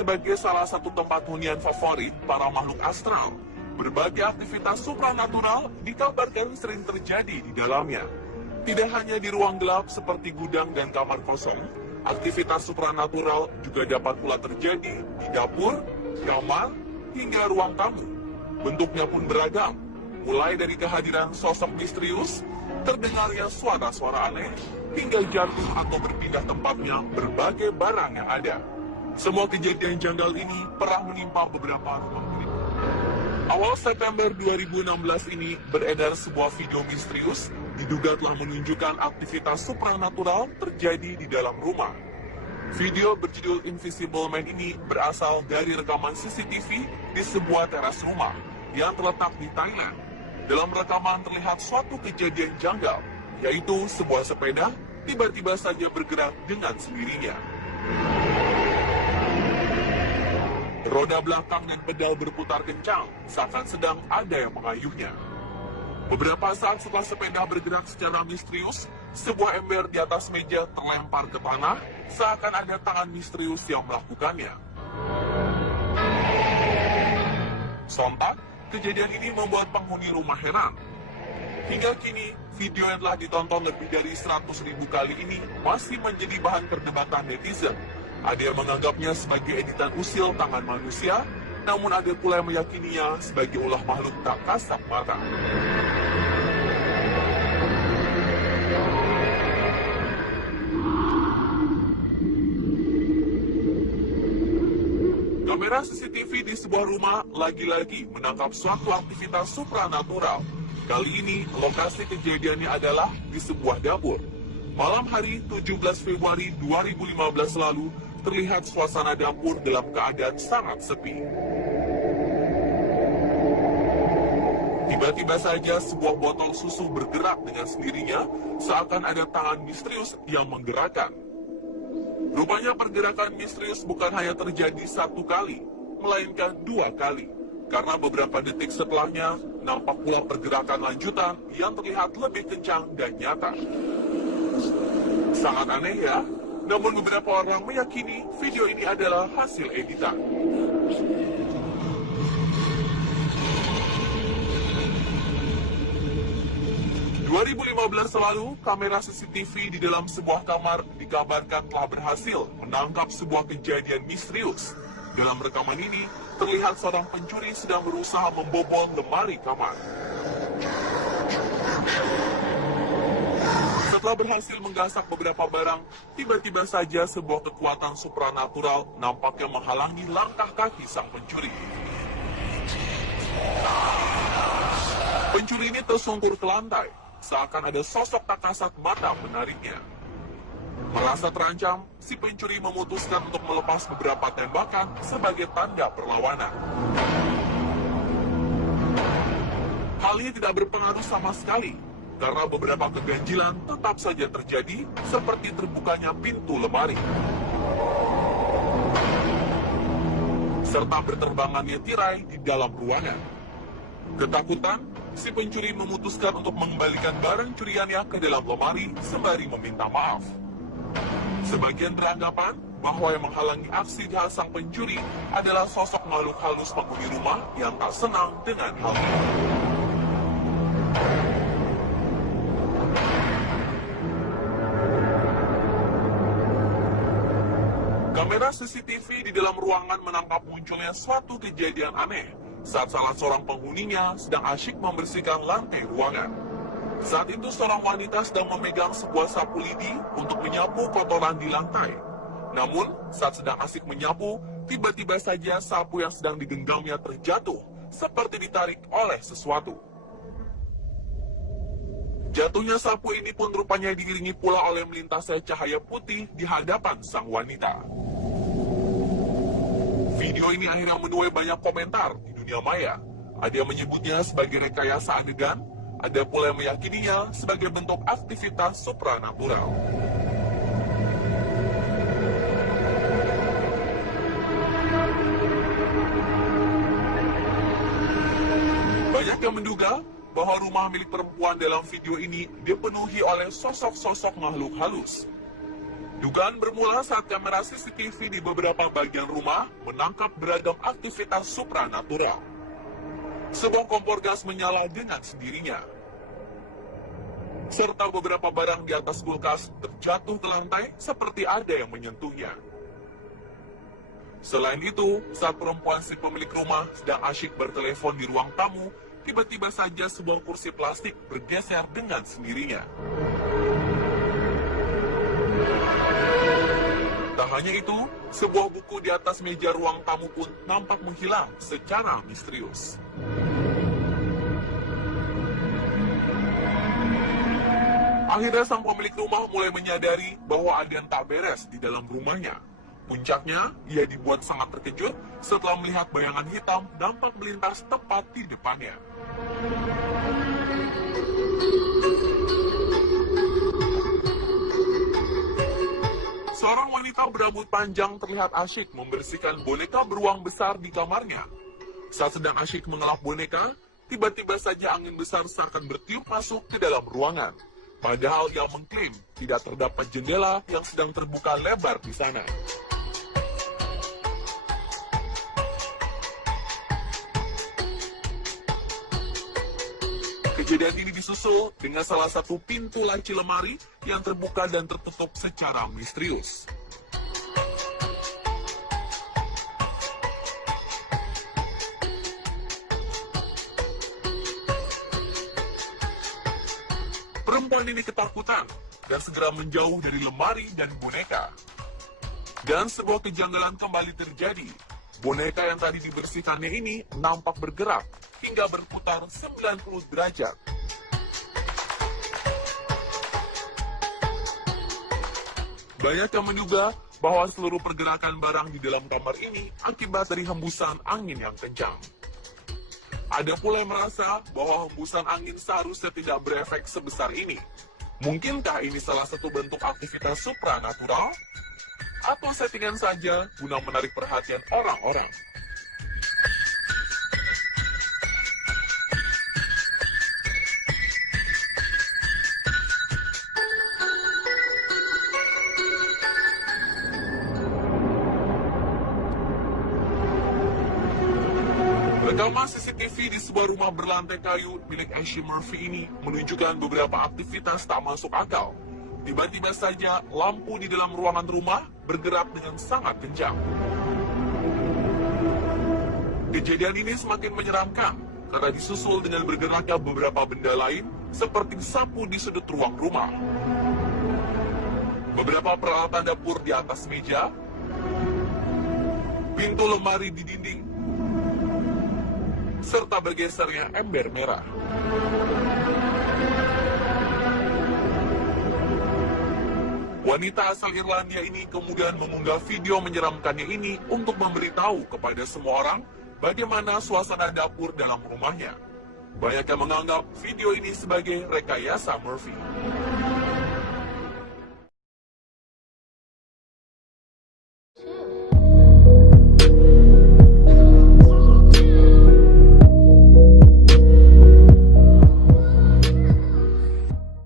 sebagai salah satu tempat hunian favorit para makhluk astral. Berbagai aktivitas supranatural dikabarkan sering terjadi di dalamnya. Tidak hanya di ruang gelap seperti gudang dan kamar kosong, aktivitas supranatural juga dapat pula terjadi di dapur, kamar, hingga ruang tamu. Bentuknya pun beragam, mulai dari kehadiran sosok misterius, terdengarnya suara-suara aneh, hingga jatuh atau berpindah tempatnya berbagai barang yang ada. Semua kejadian janggal ini pernah menimpa beberapa rumah milik. Awal September 2016 ini beredar sebuah video misterius diduga telah menunjukkan aktivitas supranatural terjadi di dalam rumah. Video berjudul Invisible Man ini berasal dari rekaman CCTV di sebuah teras rumah yang terletak di Thailand. Dalam rekaman terlihat suatu kejadian janggal, yaitu sebuah sepeda tiba-tiba saja bergerak dengan sendirinya. Roda belakang dan pedal berputar kencang, seakan sedang ada yang mengayuhnya. Beberapa saat setelah sepeda bergerak secara misterius, sebuah ember di atas meja terlempar ke tanah, seakan ada tangan misterius yang melakukannya. Sontak, kejadian ini membuat penghuni rumah heran. Hingga kini, video yang telah ditonton lebih dari 100.000 kali ini masih menjadi bahan perdebatan netizen. Ada yang menganggapnya sebagai editan usil tangan manusia, namun ada pula yang meyakininya sebagai ulah makhluk tak kasat mata. Kamera CCTV di sebuah rumah lagi-lagi menangkap suatu aktivitas supranatural. Kali ini, lokasi kejadiannya adalah di sebuah dapur. Malam hari 17 Februari 2015 lalu, terlihat suasana dapur dalam keadaan sangat sepi. Tiba-tiba saja sebuah botol susu bergerak dengan sendirinya, seakan ada tangan misterius yang menggerakkan. Rupanya pergerakan misterius bukan hanya terjadi satu kali, melainkan dua kali. Karena beberapa detik setelahnya, nampak pula pergerakan lanjutan yang terlihat lebih kencang dan nyata. Sangat aneh ya? Namun beberapa orang meyakini video ini adalah hasil editan. Dua 2015 lalu, kamera CCTV di dalam sebuah kamar dikabarkan telah berhasil menangkap sebuah kejadian misterius. Dalam rekaman ini, terlihat seorang pencuri sedang berusaha membobol lemari kamar. Setelah berhasil menggasak beberapa barang, tiba-tiba saja sebuah kekuatan supranatural nampaknya menghalangi langkah kaki sang pencuri. Pencuri ini tersungkur ke lantai, seakan ada sosok tak kasat mata menariknya. Merasa terancam, si pencuri memutuskan untuk melepas beberapa tembakan sebagai tanda perlawanan. Hal ini tidak berpengaruh sama sekali, karena beberapa keganjilan tetap saja terjadi, seperti terbukanya pintu lemari, serta berterbangannya tirai di dalam ruangan. Ketakutan, si pencuri memutuskan untuk mengembalikan barang curiannya ke dalam lemari sembari meminta maaf. Sebagian beranggapan bahwa yang menghalangi aksi jahat sang pencuri adalah sosok makhluk halus penghuni rumah yang tak senang dengan hal ini. Kamera CCTV di dalam ruangan menangkap munculnya suatu kejadian aneh saat salah seorang penghuninya sedang asyik membersihkan lantai ruangan. Saat itu seorang wanita sedang memegang sebuah sapu lidi untuk menyapu kotoran di lantai. Namun, saat sedang asyik menyapu, tiba-tiba saja sapu yang sedang digenggamnya terjatuh, seperti ditarik oleh sesuatu. Jatuhnya sapu ini pun rupanya diiringi pula oleh melintasnya cahaya putih di hadapan sang wanita. Video ini akhirnya menuai banyak komentar di dunia maya. Ada yang menyebutnya sebagai rekayasa adegan, ada pula yang meyakininya sebagai bentuk aktivitas supranatural. Banyak yang menduga bahwa rumah milik perempuan dalam video ini dipenuhi oleh sosok-sosok makhluk halus. Dugaan bermula saat kamera CCTV di beberapa bagian rumah menangkap beragam aktivitas supranatural. Sebuah kompor gas menyala dengan sendirinya, serta beberapa barang di atas kulkas terjatuh ke lantai seperti ada yang menyentuhnya. Selain itu, saat perempuan si pemilik rumah sedang asyik bertelepon di ruang tamu, tiba-tiba saja sebuah kursi plastik bergeser dengan sendirinya. Tak hanya itu, sebuah buku di atas meja ruang tamu pun nampak menghilang secara misterius. Akhirnya sang pemilik rumah mulai menyadari bahwa ada yang tak beres di dalam rumahnya. Puncaknya, ia dibuat sangat terkejut setelah melihat bayangan hitam nampak melintas tepat di depannya. Seorang wanita berambut panjang terlihat asyik membersihkan boneka beruang besar di kamarnya. Saat sedang asyik mengelap boneka, tiba-tiba saja angin besar seakan bertiup masuk ke dalam ruangan. Padahal ia mengklaim tidak terdapat jendela yang sedang terbuka lebar di sana. Kejadian ini disusul dengan salah satu pintu laci lemari yang terbuka dan tertutup secara misterius. Perempuan ini ketakutan dan segera menjauh dari lemari dan boneka. Dan sebuah kejanggalan kembali terjadi. Boneka yang tadi dibersihkannya ini nampak bergerak hingga berputar 90 derajat. Banyak yang menduga bahwa seluruh pergerakan barang di dalam kamar ini akibat dari hembusan angin yang kencang. Ada pula yang merasa bahwa hembusan angin seharusnya tidak berefek sebesar ini. Mungkinkah ini salah satu bentuk aktivitas supranatural? Atau settingan saja guna menarik perhatian orang-orang? Rekaman CCTV di sebuah rumah berlantai kayu milik Ashley Murphy ini menunjukkan beberapa aktivitas tak masuk akal. Tiba-tiba saja lampu di dalam ruangan rumah bergerak dengan sangat kencang. Kejadian ini semakin menyeramkan karena disusul dengan bergeraknya beberapa benda lain seperti sapu di sudut ruang rumah. Beberapa peralatan dapur di atas meja, pintu lemari di dinding, serta bergesernya ember merah. Wanita asal Irlandia ini kemudian mengunggah video menyeramkannya ini untuk memberitahu kepada semua orang bagaimana suasana dapur dalam rumahnya. Banyak yang menganggap video ini sebagai rekayasa Murphy.